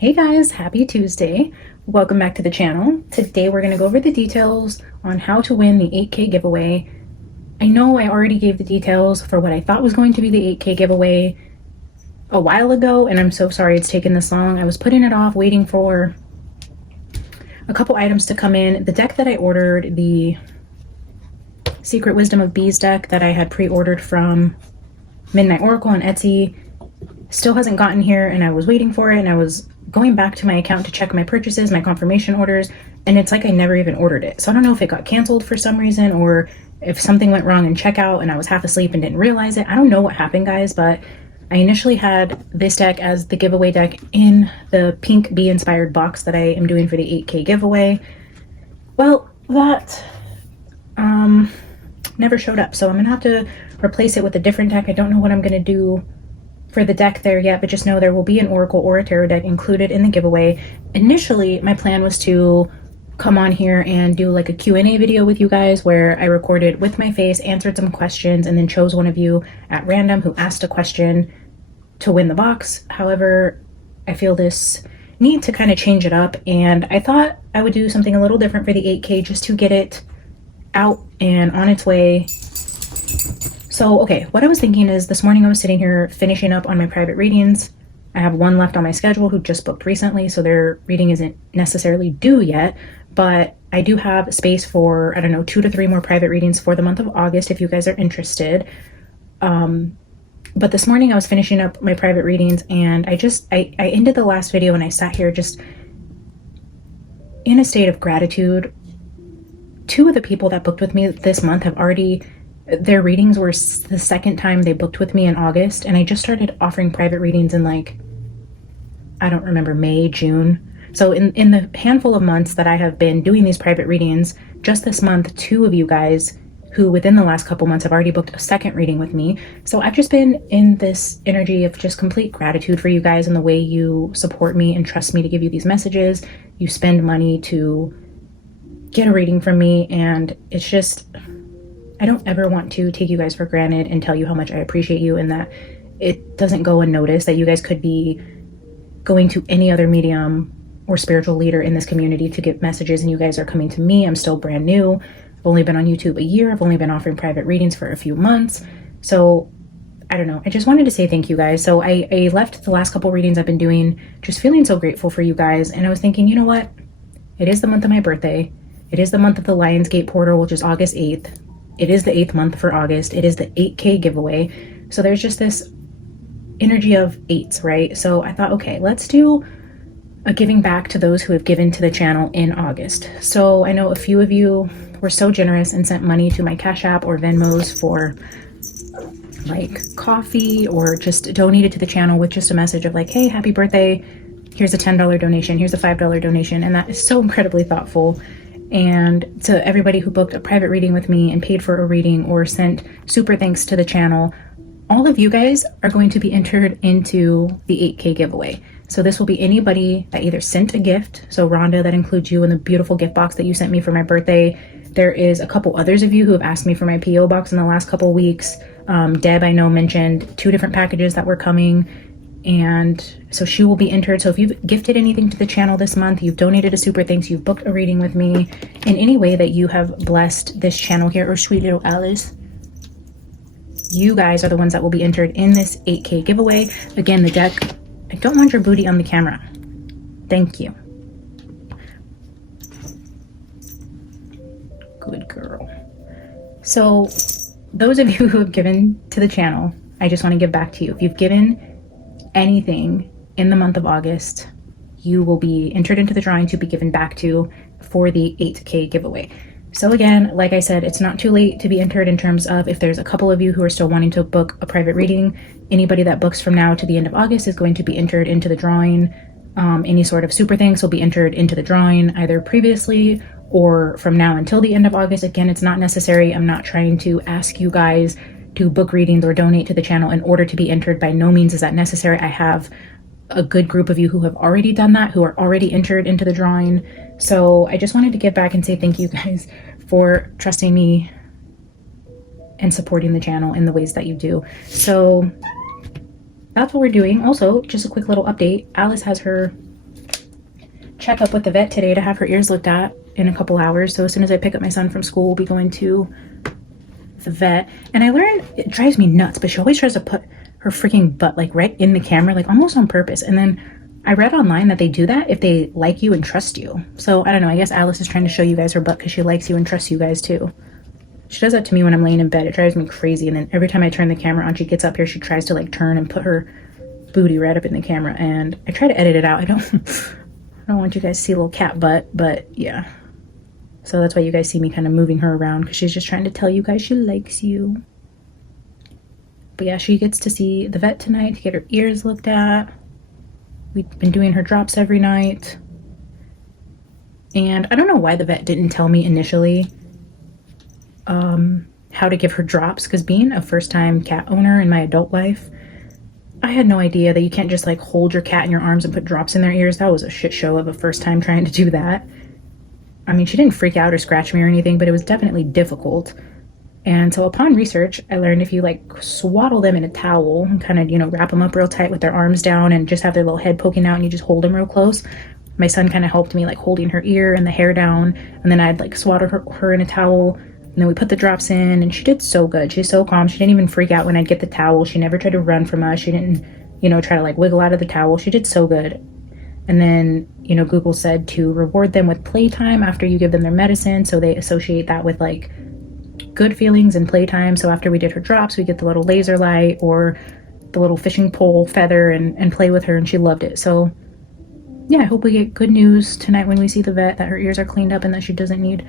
Hey guys, happy Tuesday. Welcome back to the channel. Today we're going to go over the details on how to win the 8K giveaway. I know I already gave the details for what I thought was going to be the 8K giveaway a while ago, and I'm so sorry it's taken this long. I was putting it off, waiting for a couple items to come in. The deck that I ordered, the Secret Wisdom of Bees deck that I had pre-ordered from Midnight Oracle on Etsy, still hasn't gotten here, and I was waiting for it, and I was going back to my account to check my purchases, my confirmation orders, and it's like I never even ordered it. So I don't know if it got canceled for some reason or if something went wrong in checkout and I was half asleep and didn't realize it. I don't know what happened, guys, but I initially had this deck as the giveaway deck in the pink bee inspired box that I am doing for the 8K giveaway. Well, that never showed up, so I'm gonna have to replace it with a different deck. I don't know what I'm gonna do for the deck there yet, but just know there will be an Oracle or a Tarot deck included in the giveaway. Initially, my plan was to come on here and do like a Q&A video with you guys where I recorded with my face, answered some questions, and then chose one of you at random who asked a question to win the box. However, I feel this need to kind of change it up, and I thought I would do something a little different for the 8K just to get it out and on its way. So, okay, what I was thinking is this morning I was sitting here finishing up on my private readings. I have one left on my schedule who just booked recently, so their reading isn't necessarily due yet, but I do have space for, I don't know, 2 to 3 more private readings for the month of August if you guys are interested. But this morning I was finishing up my private readings, and I ended the last video and I sat here just in a state of gratitude. 2 of the people that booked with me this month have already, their readings were the second time they booked with me in August, and I just started offering private readings in like, I don't remember, May, June. So in the handful of months that I have been doing these private readings, just this month, 2 of you guys who within the last couple months have already booked a second reading with me. So I've just been in this energy of just complete gratitude for you guys and the way you support me and trust me to give you these messages. You spend money to get a reading from me, and it's just, I don't ever want to take you guys for granted and tell you how much I appreciate you, and that it doesn't go unnoticed that you guys could be going to any other medium or spiritual leader in this community to get messages, and you guys are coming to me. I'm still brand new. I've only been on YouTube a year. I've only been offering private readings for a few months. So I don't know. I just wanted to say thank you guys. So I left the last couple readings I've been doing just feeling so grateful for you guys. And I was thinking, you know what? It is the month of my birthday. It is the month of the Lionsgate portal, which is August 8th. It is the 8th month for August. It is the 8K giveaway. So there's just this energy of 8s, right? So I thought, okay, let's do a giving back to those who have given to the channel in August. So I know a few of you were so generous and sent money to my Cash App or Venmos for like coffee, or just donated to the channel with just a message of like, hey, happy birthday. Here's a $10 donation. Here's a $5 donation. And that is so incredibly thoughtful. And to everybody who booked a private reading with me and paid for a reading or sent super thanks to the channel, all of you guys are going to be entered into the 8K giveaway. So this will be anybody that either sent a gift. So Rhonda, that includes you in the beautiful gift box that you sent me for my birthday. There is a couple others of you who have asked me for my PO box in the last couple weeks. Deb, I know, mentioned 2 different packages that were coming, and so she will be entered. So if you've gifted anything to the channel this month, you've donated a super thanks, you've booked a reading with me, in any way that you have blessed this channel here, or sweet little Alice, you guys are the ones that will be entered in this 8K giveaway. Again, the deck, I don't want your booty on the camera. Thank you. Good girl. So those of you who have given to the channel, I just want to give back to you. If you've given anything in the month of August, you will be entered into the drawing to be given back to for the 8K giveaway. So again, like I said, it's not too late to be entered in terms of if there's a couple of you who are still wanting to book a private reading. Anybody that books from now to the end of August is going to be entered into the drawing. Any sort of super thanks will be entered into the drawing either previously or from now until the end of August. Again, it's not necessary. I'm not trying to ask you guys to book readings or donate to the channel in order to be entered. By no means is that necessary. I have a good group of you who have already done that, who are already entered into the drawing. So I just wanted to give back and say thank you guys for trusting me and supporting the channel in the ways that you do. So that's what we're doing. Also, just a quick little update. Alice has her check up with the vet today to have her ears looked at in a couple hours. So as soon as I pick up my son from school, we'll be going to the vet. And I learned, it drives me nuts, but she always tries to put her freaking butt like right in the camera, like almost on purpose. And then I read online that they do that if they like you and trust you. So I don't know, I guess Alice is trying to show you guys her butt because she likes you and trusts you guys too. She does that to me when I'm laying in bed. It drives me crazy. And then every time I turn the camera on, she gets up here, she tries to like turn and put her booty right up in the camera. And I try to edit it out. I don't want you guys to see a little cat butt, but yeah. So that's why you guys see me kind of moving her around, because she's just trying to tell you guys she likes you. But yeah, she gets to see the vet tonight to get her ears looked at. We've been doing her drops every night. And I don't know why the vet didn't tell me initially how to give her drops, because being a first-time cat owner in my adult life, I had no idea that you can't just like hold your cat in your arms and put drops in their ears. That was a shit show of a first time trying to do that. I mean, she didn't freak out or scratch me or anything, but it was definitely difficult. And so upon research, I learned if you like swaddle them in a towel and kind of, you know, wrap them up real tight with their arms down and just have their little head poking out and you just hold them real close. My son kind of helped me like holding her ear and the hair down. And then I'd like swaddle her in a towel. And then we put the drops in and she did so good. She's so calm. She didn't even freak out when I'd get the towel. She never tried to run from us. She didn't, you know, try to like wiggle out of the towel. She did so good. And then, you know, Google said to reward them with playtime after you give them their medicine. So they associate that with like good feelings and playtime. So after we did her drops, we get the little laser light or the little fishing pole feather and play with her. And she loved it. So yeah, I hope we get good news tonight when we see the vet that her ears are cleaned up and that she doesn't need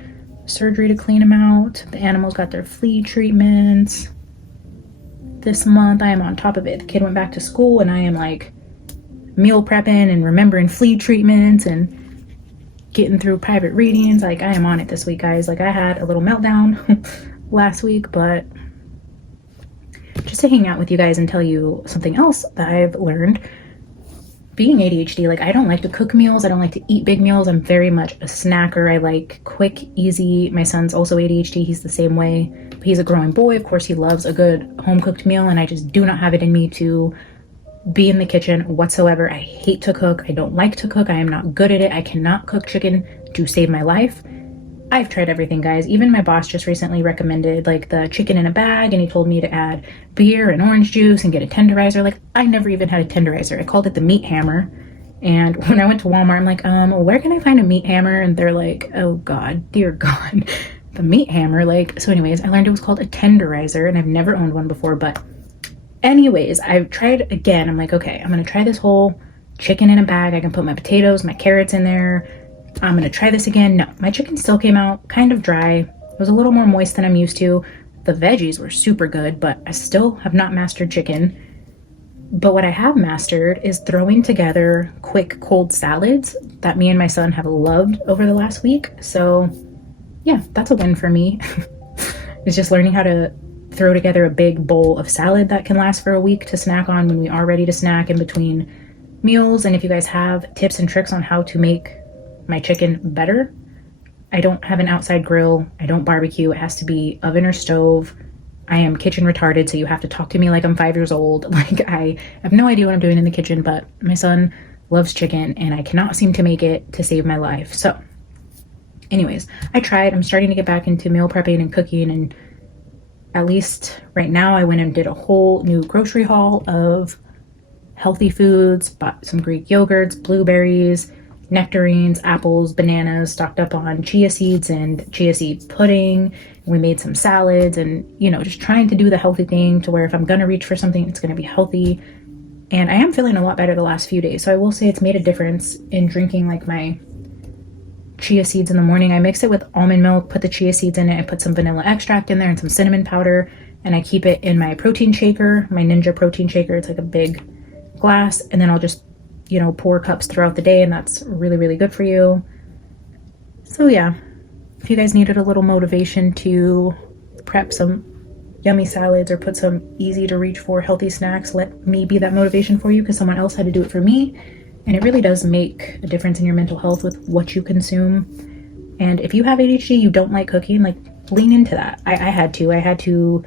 surgery to clean them out. The animals got their flea treatments this month. I am on top of it. The kid went back to school and I am like meal prepping and remembering flea treatments and getting through private readings. Like I am on it this week, guys. Like I had a little meltdown last week, but just to hang out with you guys and tell you something else that I've learned. Being ADHD, like I don't like to cook meals. I don't like to eat big meals. I'm very much a snacker. I like quick, easy. My son's also ADHD. He's the same way. But he's a growing boy. Of course, he loves a good home-cooked meal, and I just do not have it in me to be in the kitchen whatsoever. I hate to cook. I don't like to cook. I am not good at it. I cannot cook chicken to save my life. I've tried everything, guys. Even my boss just recently recommended like the chicken in a bag, and he told me to add beer and orange juice and get a tenderizer. Like I never even had a tenderizer. I called it the meat hammer. And when I went to Walmart, I'm like, where can I find a meat hammer? And they're like, oh God, dear God, the meat hammer. Like, so anyways, I learned it was called a tenderizer, and I've never owned one before. But anyways, I've tried again. I'm like, okay, I'm going to try this whole chicken in a bag. I can put my potatoes, my carrots in there. I'm going to try this again. No, my chicken still came out kind of dry. It was a little more moist than I'm used to. The veggies were super good, but I still have not mastered chicken. But what I have mastered is throwing together quick cold salads that me and my son have loved over the last week. So yeah, that's a win for me. It's just learning how to throw together a big bowl of salad that can last for a week to snack on when we are ready to snack in between meals. And if you guys have tips and tricks on how to make my chicken better, I don't have an outside grill. I don't barbecue. It has to be oven or stove. I am kitchen retarded, so you have to talk to me like I'm 5 years old. Like I have no idea what I'm doing in the kitchen, but my son loves chicken and I cannot seem to make it to save my life. So anyways, I tried. I'm starting to get back into meal prepping and cooking, and at least right now I went and did a whole new grocery haul of healthy foods, bought some Greek yogurts, blueberries, nectarines, apples, bananas, stocked up on chia seeds and chia seed pudding. We made some salads and, you know, just trying to do the healthy thing to where if I'm going to reach for something, it's going to be healthy. And I am feeling a lot better the last few days. So I will say it's made a difference in drinking like my chia seeds in the morning. I mix it with almond milk, put the chia seeds in it, I put some vanilla extract in there and some cinnamon powder, and I keep it in my protein shaker, my Ninja protein shaker. It's like a big glass, and then I'll just, you know, pour cups throughout the day, and that's really, really good for you. So yeah, if you guys needed a little motivation to prep some yummy salads or put some easy to reach for healthy snacks, let me be that motivation for you, because someone else had to do it for me. And it really does make a difference in your mental health with what you consume. And if you have ADHD, you don't like cooking, like lean into that. I had to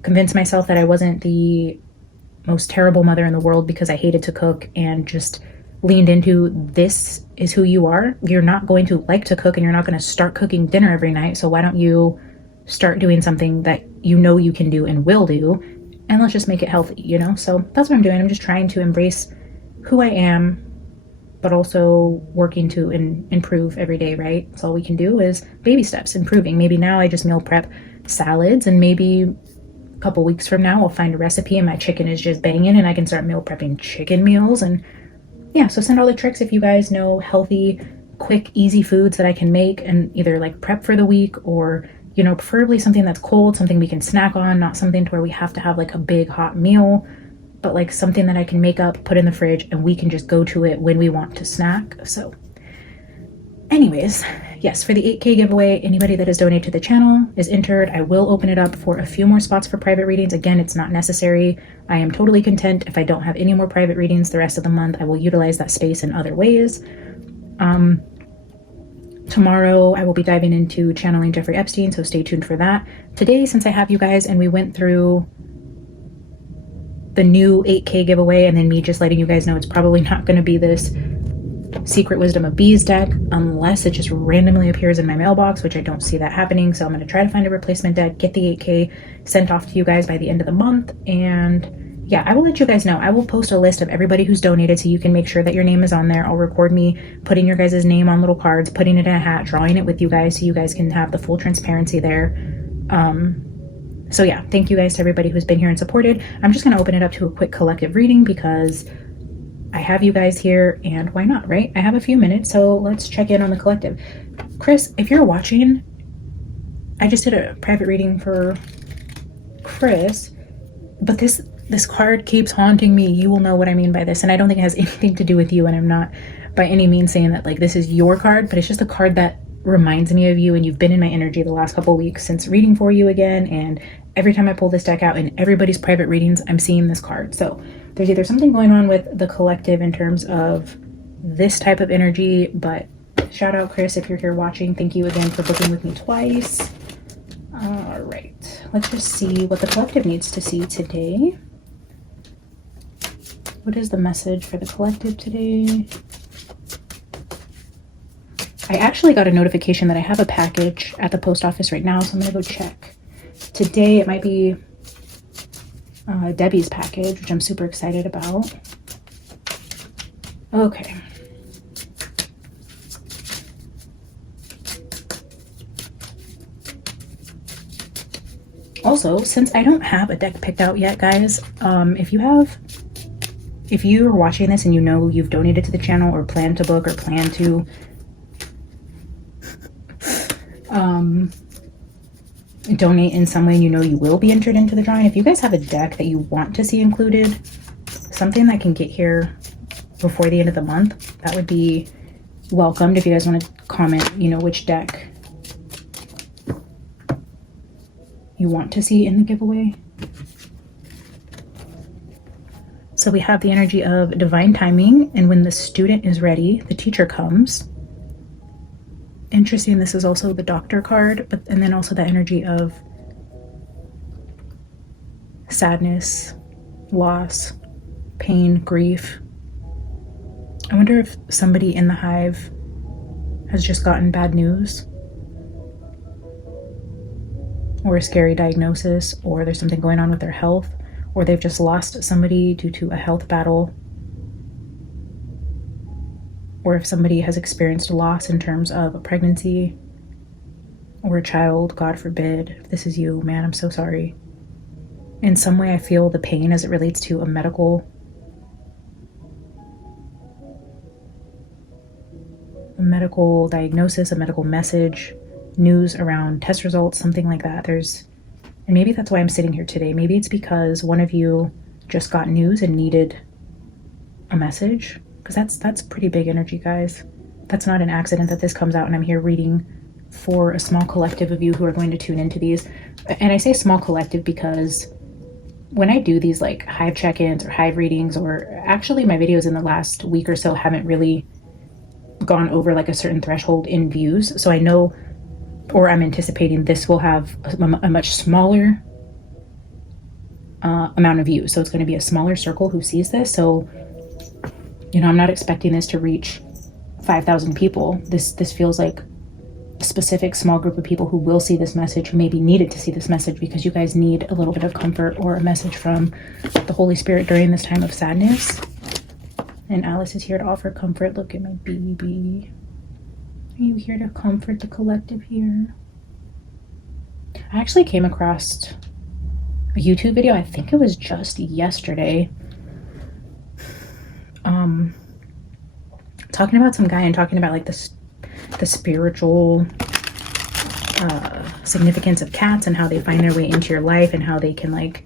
convince myself that I wasn't the most terrible mother in the world because I hated to cook, and just leaned into this is who you are. You're not going to like to cook and you're not going to start cooking dinner every night. So why don't you start doing something that you know you can do and will do, and let's just make it healthy, you know? So that's what I'm doing. I'm just trying to embrace who I am, but also working to improve every day, right? So all we can do is baby steps, improving. Maybe now I just meal prep salads, and maybe a couple weeks from now I'll find a recipe and my chicken is just banging and I can start meal prepping chicken meals. And yeah, so send all the tricks if you guys know healthy, quick, easy foods that I can make and either like prep for the week, or you know, preferably something that's cold, something we can snack on, not something to where we have to have like a big hot meal, but like something that I can make up, put in the fridge, and we can just go to it when we want to snack. So anyways, yes, for the 8K giveaway, anybody that has donated to the channel is entered. I will open it up for a few more spots for private readings. Again, it's not necessary. I am totally content if I don't have any more private readings the rest of the month. I will utilize that space in other ways. Tomorrow I will be diving into channeling Jeffrey Epstein, so stay tuned for that. Today, since I have you guys and we went through the new 8K giveaway and then me just letting you guys know it's probably not going to be this Secret Wisdom of Bees deck unless it just randomly appears in my mailbox, which I don't see that happening. So I'm going to try to find a replacement deck, get the 8K sent off to you guys by the end of the month. And yeah, I will let you guys know. I will post a list of everybody who's donated so you can make sure that your name is on there. I'll record me putting your guys' name on little cards, putting it in a hat, drawing it with you guys so you guys can have the full transparency there. So yeah, thank you guys to everybody who's been here and supported. I'm just going to open it up to a quick collective reading because I have you guys here and why not, right? I have a few minutes, so let's check in on the collective. Chris, if you're watching, I just did a private reading for Chris, but this card keeps haunting me. You will know what I mean by this, and I don't think it has anything to do with you, and I'm not by any means saying that like this is your card, but it's just a card that reminds me of you, and you've been in my energy the last couple of weeks since reading for you again. And every time I pull this deck out in everybody's private readings, I'm seeing this card. So there's either something going on with the collective in terms of this type of energy, but shout out Chris if you're here watching. Thank you again for booking with me twice. All right, let's just see what the collective needs to see today. What is the message for the collective today? I actually got a notification that I have a package at the post office right now, so I'm gonna go check. Today it might be Debbie's package, which I'm super excited about. Okay. Also, since I don't have a deck picked out yet, guys, if you are watching this and you know you've donated to the channel or plan to book or plan to donate in some way and you know you will be entered into the drawing, if you guys have a deck that you want to see included, something that can get here before the end of the month, that would be welcomed. If you guys want to comment, you know, which deck you want to see in the giveaway. So we have the energy of divine timing, and when the student is ready, the teacher comes. Interesting, this is also the doctor card, and then also the energy of sadness, loss, pain, grief. I wonder if somebody in the hive has just gotten bad news, or a scary diagnosis, or there's something going on with their health, or they've just lost somebody due to a health battle, or if somebody has experienced loss in terms of a pregnancy or a child, God forbid. If this is you, man, I'm so sorry. In some way, I feel the pain as it relates to a medical diagnosis, a medical message, news around test results, something like that. And maybe that's why I'm sitting here today. Maybe it's because one of you just got news and needed a message, because that's pretty big energy, guys. That's not an accident that this comes out and I'm here reading for a small collective of you who are going to tune into these. And I say small collective because when I do these like hive check-ins or hive readings, or actually my videos in the last week or so haven't really gone over like a certain threshold in views. So I know, or I'm anticipating, this will have a much smaller amount of views. So it's going to be a smaller circle who sees this. So You know, I'm not expecting this to reach 5,000 people. This feels like a specific small group of people who will see this message, who maybe needed to see this message because you guys need a little bit of comfort or a message from the Holy Spirit during this time of sadness. And Alice is here to offer comfort. Look at my baby. Are you here to comfort the collective here? I actually came across a YouTube video, I think it was just yesterday, talking about some guy and talking about like the spiritual significance of cats and how they find their way into your life and how they can like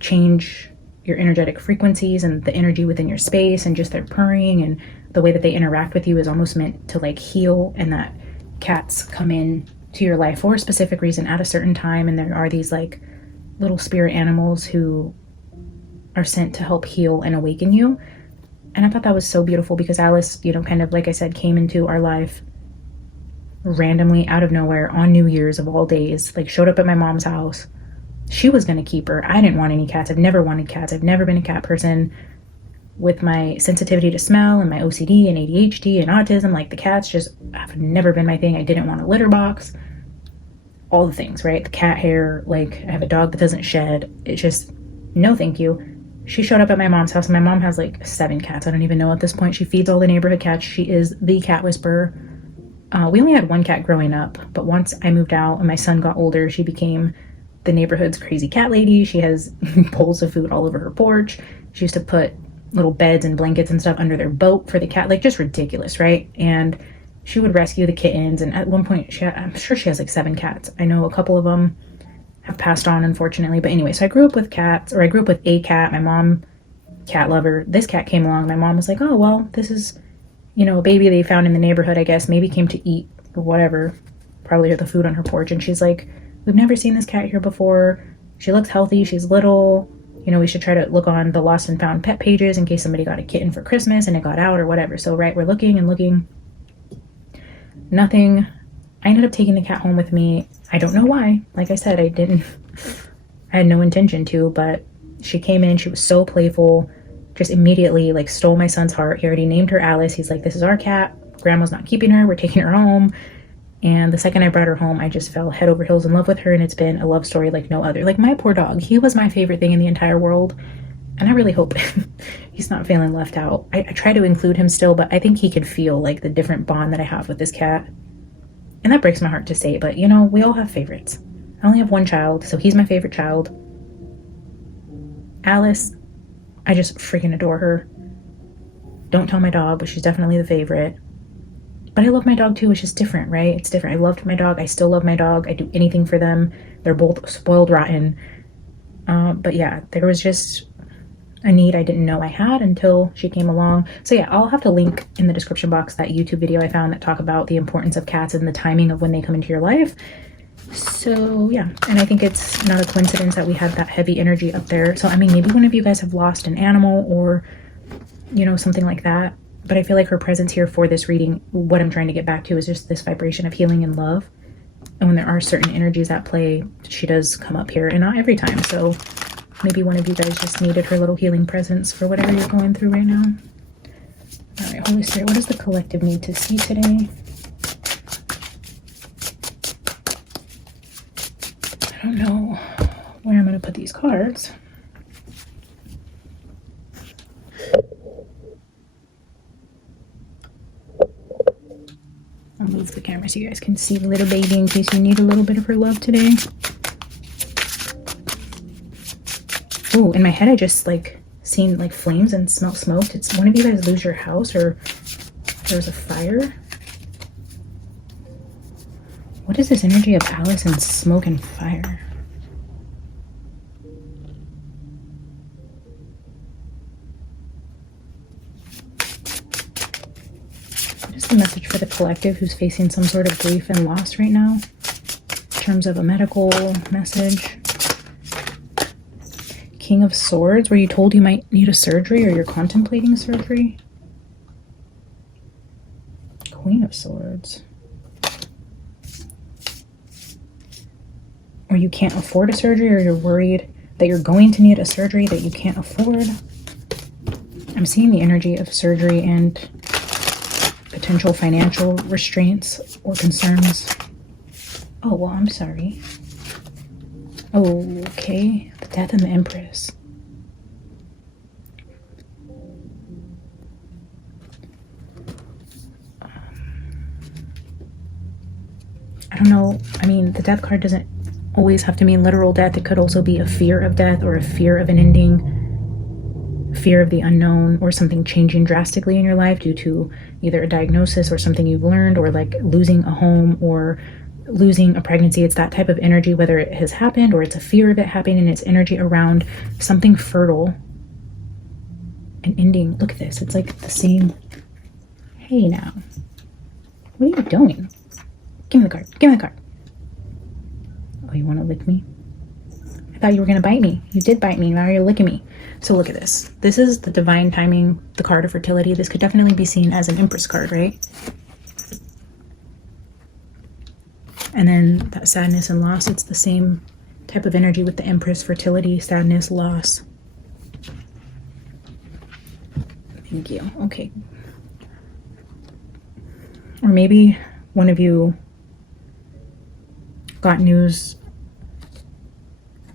change your energetic frequencies and the energy within your space, and just their purring and the way that they interact with you is almost meant to like heal, and that cats come in to your life for a specific reason at a certain time, and there are these like little spirit animals who are sent to help heal and awaken you. And I thought that was so beautiful because Alice, you know, kind of like I said, came into our life randomly out of nowhere on New Year's of all days, like showed up at my mom's house. She was going to keep her. I didn't want any cats. I've never wanted cats. I've never been a cat person. With my sensitivity to smell and my OCD and ADHD and autism, like the cats just have never been my thing. I didn't want a litter box. All the things, right? The cat hair, like I have a dog that doesn't shed. It's just, no thank you. She showed up at my mom's house, and my mom has like 7 cats. I don't even know at this point. She feeds all the neighborhood cats. She is the cat whisperer. We only had 1 cat growing up, but once I moved out and my son got older, she became the neighborhood's crazy cat lady. She has bowls of food all over her porch. She used to put little beds and blankets and stuff under their boat for the cat, like just ridiculous, right? And she would rescue the kittens, and at one point I'm sure she has like 7 cats. I know a couple of them have passed on, unfortunately, but anyway, so I grew up with cats, or I grew up with a cat. My mom, cat lover. This cat came along. My mom was like, oh well, this is, you know, a baby they found in the neighborhood, I guess, maybe came to eat or whatever, probably the food on her porch. And she's like, we've never seen this cat here before. She looks healthy, she's little, you know, we should try to look on the lost and found pet pages in case somebody got a kitten for Christmas and it got out or whatever. So right, we're looking and looking, nothing. I ended up taking the cat home with me. I don't know why. Like I said, I had no intention to, but she came in, she was so playful, just immediately like stole my son's heart. He already named her Alice. He's like, this is our cat. Grandma's not keeping her. We're taking her home. And the second I brought her home, I just fell head over heels in love with her. And it's been a love story like no other. Like my poor dog, he was my favorite thing in the entire world. And I really hope he's not feeling left out. I try to include him still, but I think he could feel like the different bond that I have with this cat. And that breaks my heart to say, but you know, we all have favorites. I only have 1 child, so he's my favorite child. Alice, I just freaking adore her. Don't tell my dog, but she's definitely the favorite. But I love my dog too. It's just different, right? It's different. I loved my dog. I still love my dog. I do anything for them. They're both spoiled rotten. But yeah, there was just a need I didn't know I had until she came along. So yeah, I'll have to link in the description box that YouTube video I found that talk about the importance of cats and the timing of when they come into your life. So yeah, and I think it's not a coincidence that we had that heavy energy up there. So I mean, maybe one of you guys have lost an animal or, you know, something like that. But I feel like her presence here for this reading, what I'm trying to get back to is just this vibration of healing and love. And when there are certain energies at play, she does come up here, and not every time. So maybe one of you guys just needed her little healing presence for whatever you're going through right now. All right, Holy Spirit, what does the collective need to see today? I don't know where I'm going to put these cards. I'll move the camera so you guys can see the little baby in case you need a little bit of her love today. Oh, in my head I just like seen like flames and smell smoke. Did one of you guys lose your house or there's a fire? What is this energy of Alice and smoke and fire? What is the message for the collective who's facing some sort of grief and loss right now? In terms of a medical message. King of Swords, were you told you might need a surgery or you're contemplating surgery? Queen of Swords. Or you can't afford a surgery, or you're worried that you're going to need a surgery that you can't afford. I'm seeing the energy of surgery and potential financial restraints or concerns. Oh, well, I'm sorry. Oh, okay. The Death and the Empress. I don't know. I mean, the Death card doesn't always have to mean literal death. It could also be a fear of death or a fear of an ending, fear of the unknown, or something changing drastically in your life due to either a diagnosis or something you've learned, or like losing a home or losing a pregnancy. It's that type of energy, whether it has happened or it's a fear of it happening, and it's energy around something fertile, an ending. Look at this. It's like the same. Hey now. What are you doing? Give me the card. Give me the card. Oh, you want to lick me? I thought you were going to bite me. You did bite me. Now you're licking me. So look at this. This is the divine timing, the card of fertility. This could definitely be seen as an Empress card, right? And then that sadness and loss, it's the same type of energy with the Empress, fertility, sadness, loss. Thank you. Okay. Or maybe one of you got news,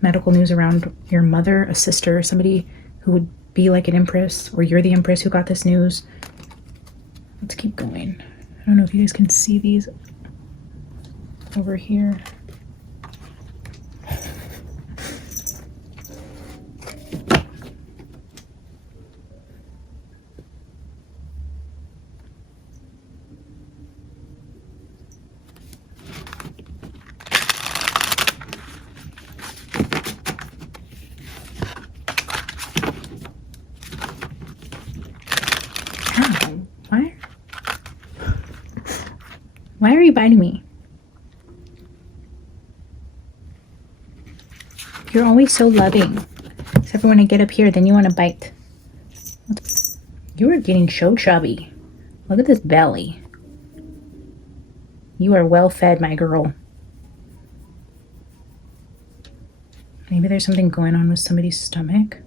medical news around your mother, a sister, somebody who would be like an Empress, or you're the Empress who got this news. Let's keep going. I don't know if you guys can see these over here. Why are you biting me? You're always so loving. Except for when I get up here, then you want to bite. You are getting so chubby. Look at this belly. You are well fed, my girl. Maybe there's something going on with somebody's stomach.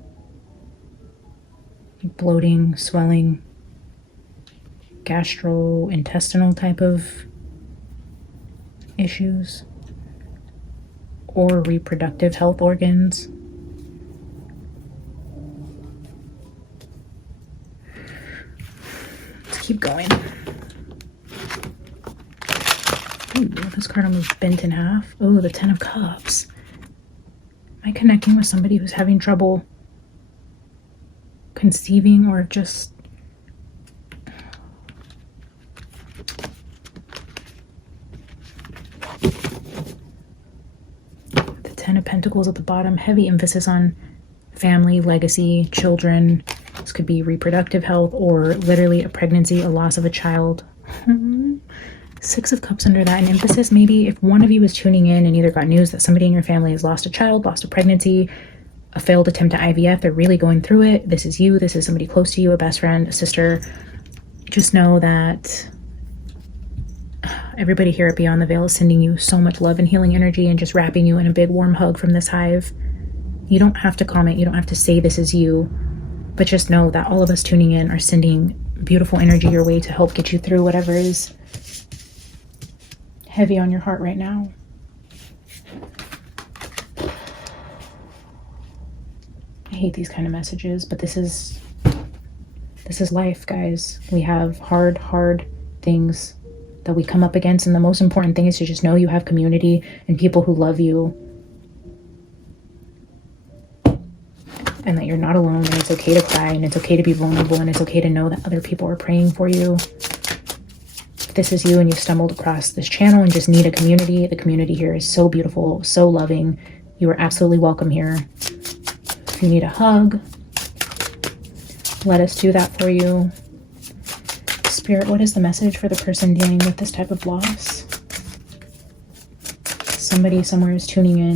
Bloating, swelling, gastrointestinal type of issues, or reproductive health organs. Let's keep going. Ooh, this card almost bent in half. Oh, the Ten of Cups. Am I connecting with somebody who's having trouble conceiving, or just the Ten of Pentacles at the bottom? Heavy emphasis on family, legacy, children. This could be reproductive health, or literally a pregnancy, a loss of a child. Six of Cups under that, an emphasis maybe if one of you is tuning in and either got news that somebody in your family has lost a child, lost a pregnancy, a failed attempt at IVF, they're really going through it. This is you. This is somebody close to you, a best friend, a sister. Just know that everybody here at Beyond the Veil is sending you so much love and healing energy, and just wrapping you in a big warm hug from this hive. You don't have to comment. You don't have to say this is you. But just know that all of us tuning in are sending beautiful energy your way to help get you through whatever is heavy on your heart right now. I hate these kind of messages, but this is life, guys. We have hard things that we come up against, and the most important thing is to just know you have community and people who love you, and that you're not alone, and it's okay to cry, and it's okay to be vulnerable, and it's okay to know that other people are praying for you. If this is you and you've stumbled across this channel and just need a community, the community here is so beautiful, so loving. You are absolutely welcome here. If you need a hug, let us do that for you. Spirit, what is the message for the person dealing with this type of loss? Somebody somewhere is tuning in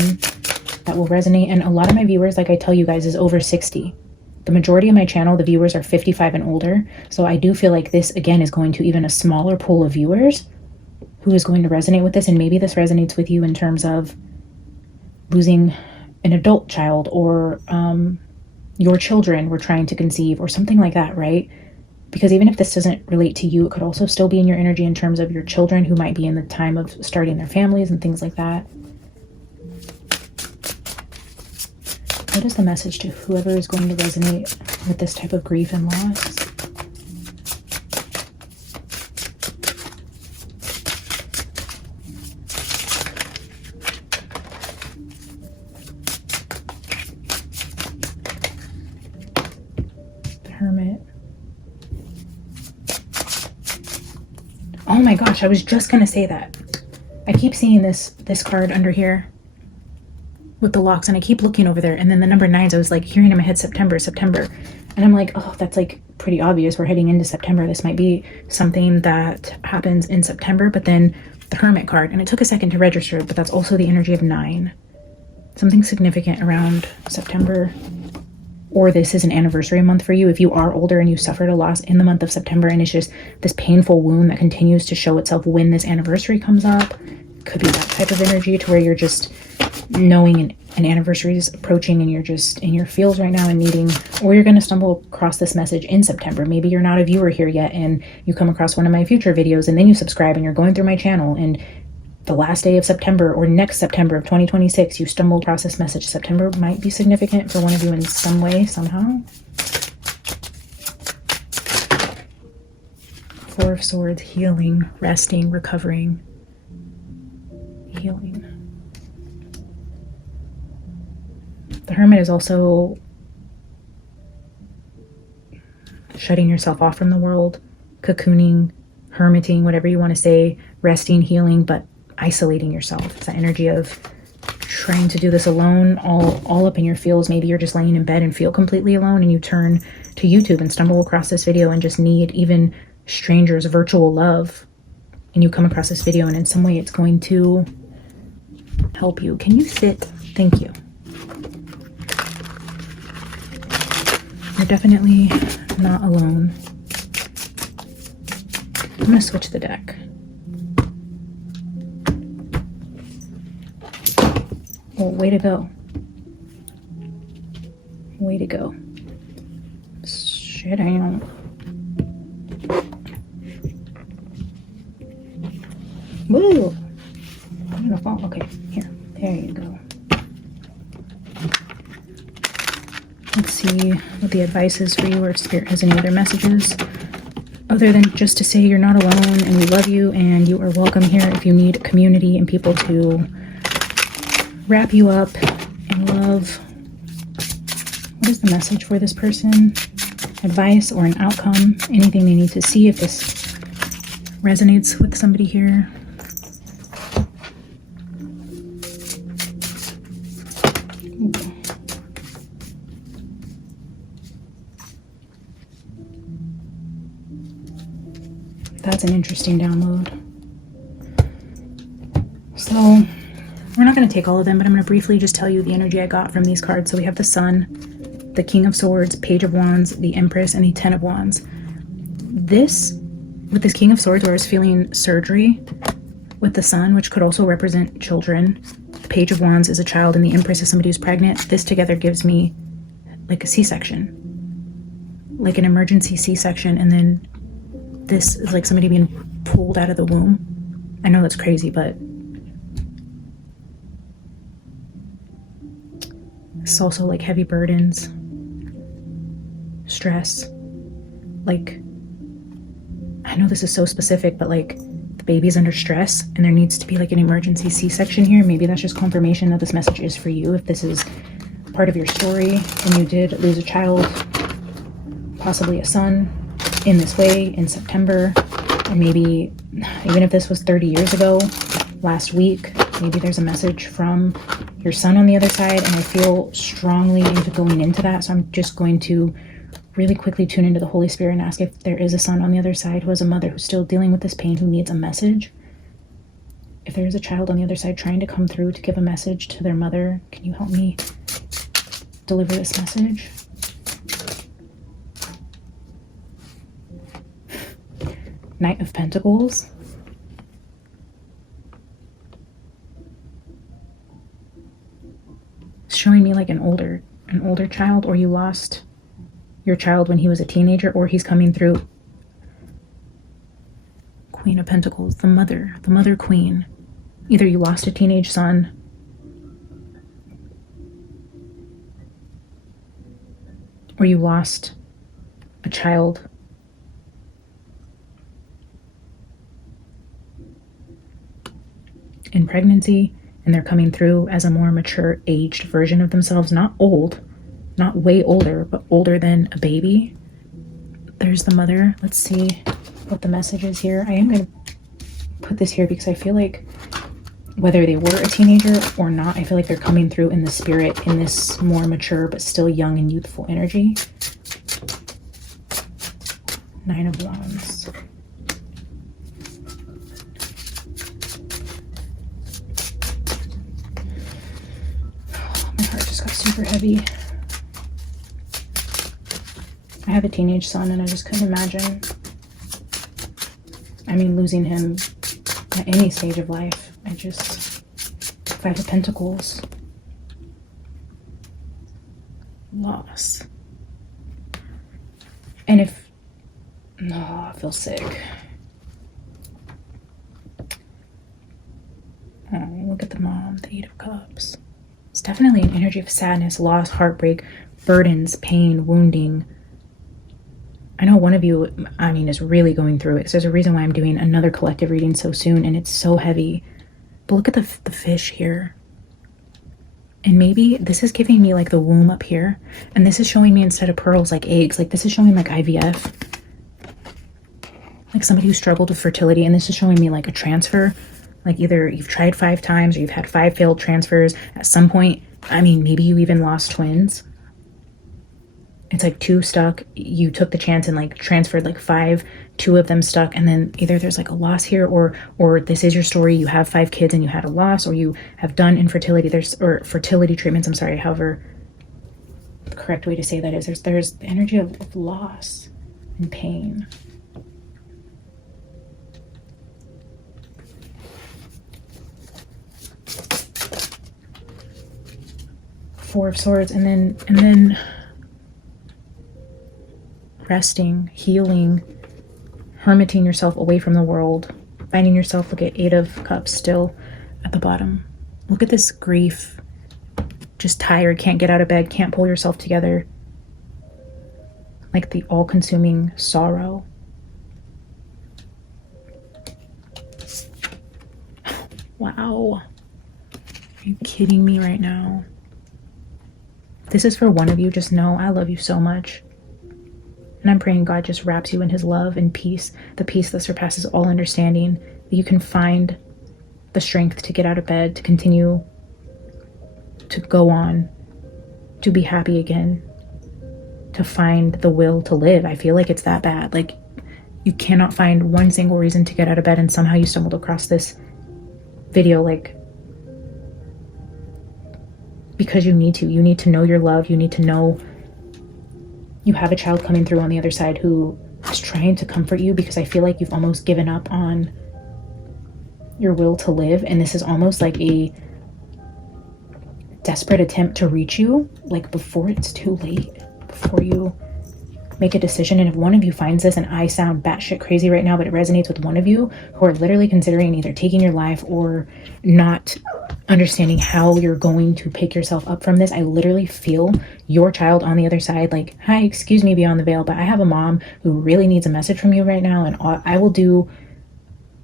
that will resonate. And a lot of my viewers, like I tell you guys, is over 60. The majority of my channel, the viewers are 55 and older. So I do feel like this, again, is going to even a smaller pool of viewers who is going to resonate with this. And maybe this resonates with you in terms of losing an adult child, or your children were trying to conceive or something like that, right? Because even if this doesn't relate to you, it could also still be in your energy in terms of your children who might be in the time of starting their families and things like that. What is the message to whoever is going to resonate with this type of grief and loss? The Hermit. Oh my gosh, I was just gonna say that. I keep seeing this card under here with the locks, and I keep looking over there, and then the number 9s, I was like hearing in my head September, and I'm like, oh, that's like pretty obvious. We're heading into September. This might be something that happens in September. But then the Hermit card, and it took a second to register, but that's also the energy of 9. Something significant around September, or this is an anniversary month for you if you are older and you suffered a loss in the month of September, and it's just this painful wound that continues to show itself when this anniversary comes up. Could be that type of energy to where you're just knowing an anniversary is approaching and you're just in your feels right now and needing, or you're going to stumble across this message in September. Maybe you're not a viewer here yet and you come across one of my future videos and then you subscribe and you're going through my channel, and the last day of September or next September of 2026 you stumbled across this message. September might be significant for one of you in some way, somehow. Four of Swords, healing, resting, recovering, healing. The Hermit is also shutting yourself off from the world, cocooning, hermiting, whatever you want to say, resting, healing, but isolating yourself. It's that energy of trying to do this alone, all up in your feels. Maybe you're just laying in bed and feel completely alone, and you turn to YouTube and stumble across this video and just need even strangers' virtual love, and you come across this video and in some way it's going to help you. Can you sit? Thank you. You're definitely not alone. I'm going to switch the deck. Oh, way to go. Way to go. Shit, I don't. Woo! I'm gonna fall. Okay, here. There you go. Let's see what the advice is for you, or if Spirit has any other messages other than just to say you're not alone and we love you and you are welcome here if you need community and people to wrap you up in love. What is the message for this person? Advice or an outcome? Anything they need to see if this resonates with somebody here? That's an interesting download. So we're not going to take all of them, but I'm going to briefly just tell you the energy I got from these cards. So we have the Sun, the King of Swords, Page of Wands, the Empress, and the Ten of Wands. With this King of Swords, where I was feeling surgery with the Sun, which could also represent children. The Page of Wands is a child, and the Empress is somebody who's pregnant. This together gives me like a C-section, like an emergency C-section, and then this is like somebody being pulled out of the womb. I know that's crazy, but it's also like heavy burdens, stress. Like, I know this is so specific, but like the baby's under stress and there needs to be like an emergency C-section here. Maybe that's just confirmation that this message is for you. If this is part of your story and you did lose a child, possibly a son, in this way in September, or maybe even if this was 30 years ago, last week, maybe there's a message from your son on the other side, and I feel strongly into going into that. So I'm just going to really quickly tune into the Holy Spirit and ask if there is a son on the other side who has a mother who's still dealing with this pain, who needs a message. If there is a child on the other side trying to come through to give a message to their mother, can you help me deliver this message? Knight of Pentacles. It's showing me like an older older child, or you lost your child when he was a teenager, or he's coming through. Queen of Pentacles, the mother queen. Either you lost a teenage son, or you lost a child in pregnancy, and they're coming through as a more mature, aged version of themselves. Not old, not way older, but older than a baby. There's the mother. Let's see what the message is here. I am going to put this here because I feel like whether they were a teenager or not, I feel like they're coming through in the spirit, in this more mature but still young and youthful energy. 9 of Wands. My heart just got super heavy. I have a teenage son and I just couldn't imagine. I mean, losing him at any stage of life. I just, 5 of Pentacles. Loss. And if, no, I feel sick. Oh, look at the mom, the 8 of Cups. It's definitely an energy of sadness, loss, heartbreak, burdens, pain, wounding. I know one of you, I mean, is really going through it. So there's a reason why I'm doing another collective reading so soon, and it's so heavy. But look at the fish here. And maybe this is giving me like the womb up here. And this is showing me instead of pearls, like eggs. Like this is showing like IVF. Like somebody who struggled with fertility. And this is showing me like a transfer. Like either you've tried 5 times or you've had 5 failed transfers. At some point, I mean, maybe you even lost twins. It's like 2 stuck. You took the chance and like transferred like 5, 2 of them stuck, and then either there's like a loss here, or this is your story. You have 5 kids and you had a loss, or you have done infertility. Or fertility treatments. I'm sorry. However, the correct way to say that is there's the energy of loss and pain. Four of Swords, and then resting, healing, hermiting yourself away from the world, finding yourself. Look at 8 of Cups still at the bottom. Look at this grief, just tired, can't get out of bed, can't pull yourself together. Like the all-consuming sorrow. Wow. Are you kidding me right now? This is for one of you. Just know I love you so much. And I'm praying God just wraps you in his love and peace, the peace that surpasses all understanding, that you can find the strength to get out of bed, to continue to go on, to be happy again, to find the will to live. I feel like it's that bad. Like you cannot find one single reason to get out of bed, and somehow you stumbled across this video, like, because you need to know your love. You need to know you have a child coming through on the other side who is trying to comfort you, because I feel like you've almost given up on your will to live. And this is almost like a desperate attempt to reach you, like before it's too late, before you make a decision. And if one of you finds this, and I sound batshit crazy right now, but it resonates with one of you who are literally considering either taking your life or not understanding how you're going to pick yourself up from this, I literally feel your child on the other side like, hi, excuse me, beyond the veil, but I have a mom who really needs a message from you right now, and I will do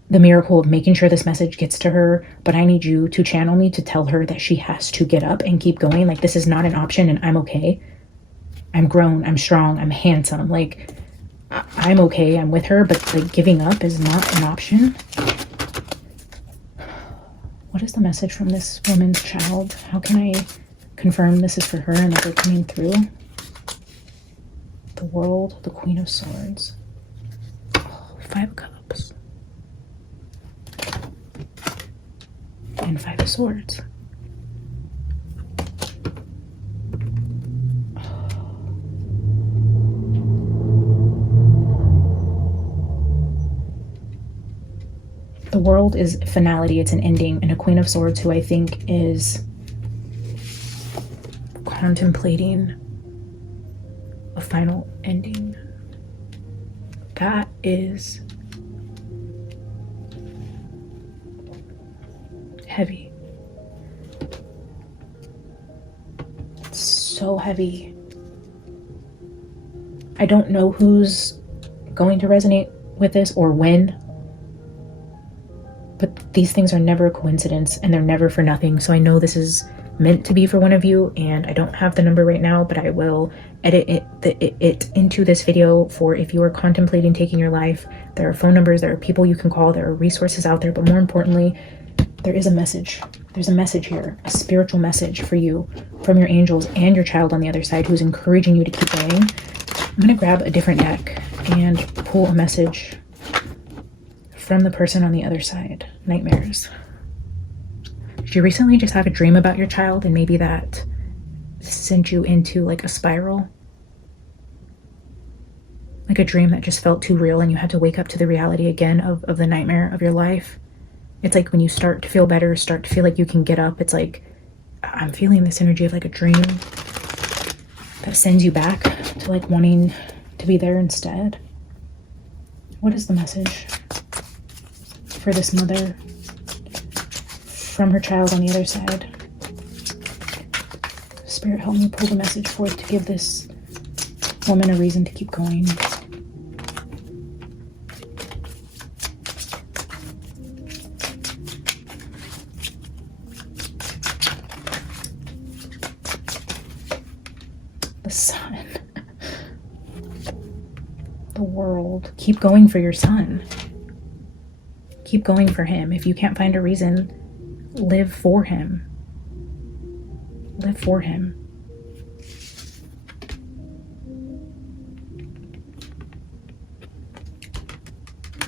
the miracle of making sure this message gets to her, but I need you to channel me to tell her that she has to get up and keep going. Like, this is not an option, and I'm okay. I'm grown, I'm strong, I'm handsome. Like, I'm okay, I'm with her, but like giving up is not an option. What is the message from this woman's child? How can I confirm this is for her and that they're coming through? The World, the Queen of Swords. Oh, 5 of Cups. And 5 of Swords. The World is finality, it's an ending, and a Queen of Swords who I think is contemplating final ending. That is heavy. It's so heavy. I don't know who's going to resonate with this or when, but these things are never a coincidence and they're never for nothing. So I know this is meant to be for one of you, and I don't have the number right now, but I will edit it into this video for if you are contemplating taking your life. There are phone numbers, there are people you can call, there are resources out there, but more importantly, there is a message. There's a message here, a spiritual message for you from your angels and your child on the other side who's encouraging you to keep going. I'm going to grab a different deck and pull a message from the person on the other side. Nightmares. Did you recently just have a dream about your child and maybe that sent you into like a spiral? Like a dream that just felt too real and you had to wake up to the reality again of the nightmare of your life? It's like when you start to feel better, start to feel like you can get up, it's like I'm feeling this energy of like a dream that sends you back to like wanting to be there instead. What is the message for this mother from her child on the other side? Spirit, help me pull the message forth to give this woman a reason to keep going. The sun. The world. Keep going for your son. Keep going for him. If you can't find a reason, live for him. Live for him.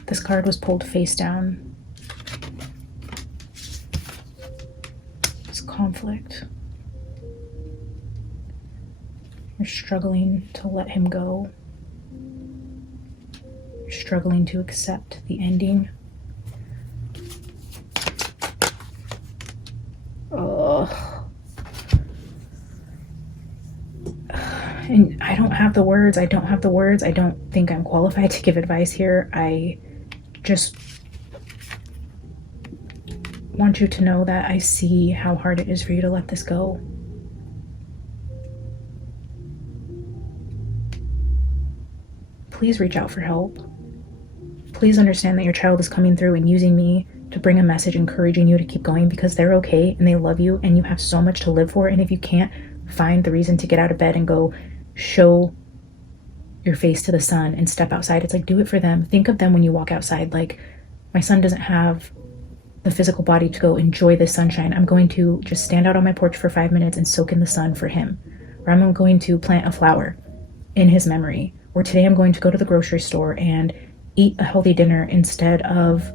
This card was pulled face down. It's conflict. You're struggling to let him go. You're struggling to accept the ending. And I don't have the words. I don't think I'm qualified to give advice here. I just want you to know that I see how hard it is for you to let this go. Please reach out for help. Please understand that your child is coming through and using me to bring a message encouraging you to keep going because they're okay and they love you and you have so much to live for. And if you can't find the reason to get out of bed and go show your face to the sun and step outside, it's like, do it for them. Think of them when you walk outside. Like, my son doesn't have the physical body to go enjoy the sunshine. I'm going to just stand out on my porch for 5 minutes and soak in the sun for him. Or I'm going to plant a flower in his memory. Or today I'm going to go to the grocery store and eat a healthy dinner instead of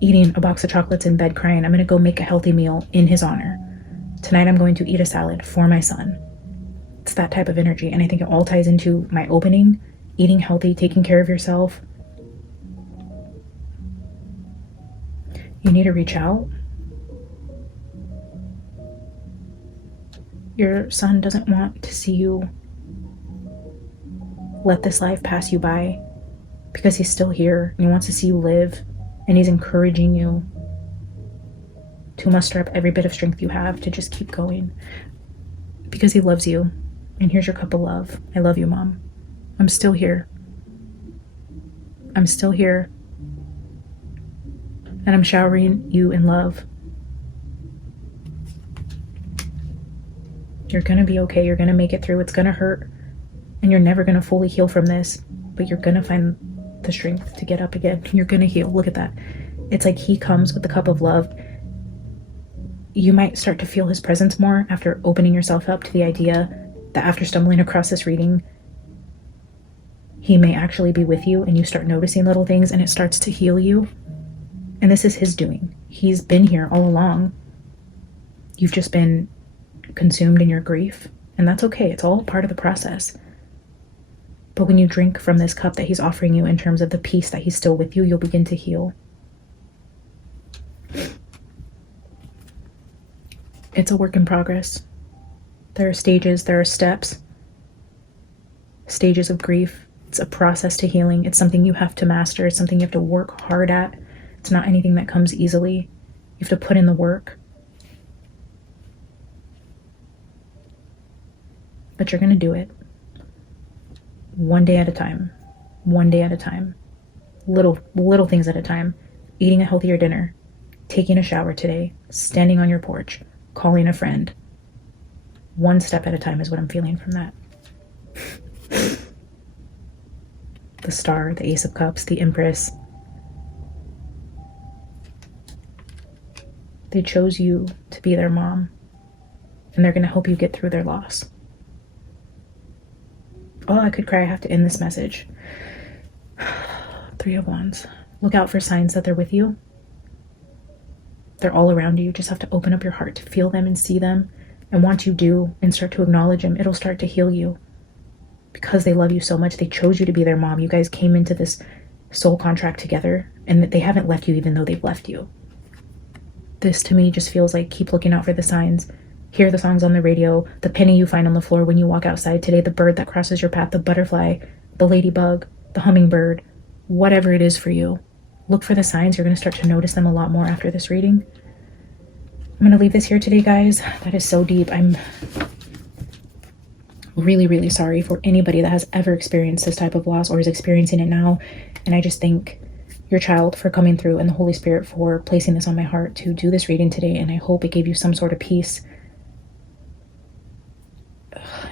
eating a box of chocolates in bed crying. I'm going to go make a healthy meal in his honor. Tonight I'm going to eat a salad for my son. It's that type of energy. And I think it all ties into my opening, eating healthy, taking care of yourself. You need to reach out. Your son doesn't want to see you let this life pass you by because he's still here and he wants to see you live, and he's encouraging you to muster up every bit of strength you have to just keep going because he loves you. And here's your cup of love. I love you, Mom. I'm still here. I'm still here. And I'm showering you in love. You're gonna be okay. You're gonna make it through. It's gonna hurt. And you're never gonna fully heal from this, but you're gonna find the strength to get up again. You're gonna heal. Look at that. It's like he comes with the cup of love. You might start to feel his presence more after opening yourself up to the idea that after stumbling across this reading, he may actually be with you, and you start noticing little things and it starts to heal you. And this is his doing. He's been here all along. You've just been consumed in your grief, and that's okay. It's all part of the process. But when you drink from this cup that he's offering you in terms of the peace that he's still with you, you'll begin to heal. It's a work in progress. There are stages, there are steps. stages of grief. It's a process to healing. It's something you have to master. It's something you have to work hard at. It's not anything that comes easily. You have to put in the work. But you're going to do it. One day at a time. One day at a time. Little things at a time. Eating a healthier dinner. Taking a shower today. Standing on your porch. Calling a friend. One step at a time is what I'm feeling from that. The Star, the Ace of Cups, the Empress. They chose you to be their mom, and they're going to help you get through their loss. Oh, I could cry. I have to end this message. Three of Wands. Look out for signs that they're with you. They're all around you. You just have to open up your heart to feel them and see them. And once you do and start to acknowledge them, it'll start to heal you. Because they love you so much, they chose you to be their mom. You guys came into this soul contract together, and that they haven't left you even though they've left you. This to me just feels like keep looking out for the signs. Hear the songs on the radio, the penny you find on the floor when you walk outside today, the bird that crosses your path, the butterfly, the ladybug, the hummingbird, whatever it is for you. Look for the signs. You're going to start to notice them a lot more after this reading. I'm going to leave this here today, guys. That is so deep. I'm really, really sorry for anybody that has ever experienced this type of loss or is experiencing it now. And I just thank your child for coming through and the Holy Spirit for placing this on my heart to do this reading today. And I hope it gave you some sort of peace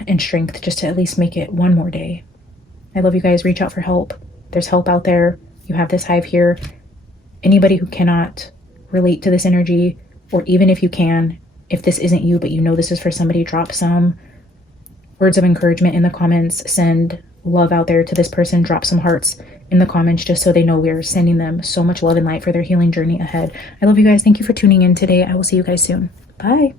and strength just to at least make it one more day. I love you guys. Reach out for help. There's help out there. You have this hive here. Anybody who cannot relate to this energy, or even if you can, if this isn't you, but you know this is for somebody, drop some words of encouragement in the comments. Send love out there to this person. Drop some hearts in the comments just so they know we're sending them so much love and light for their healing journey ahead. I love you guys. Thank you for tuning in today. I will see you guys soon. Bye.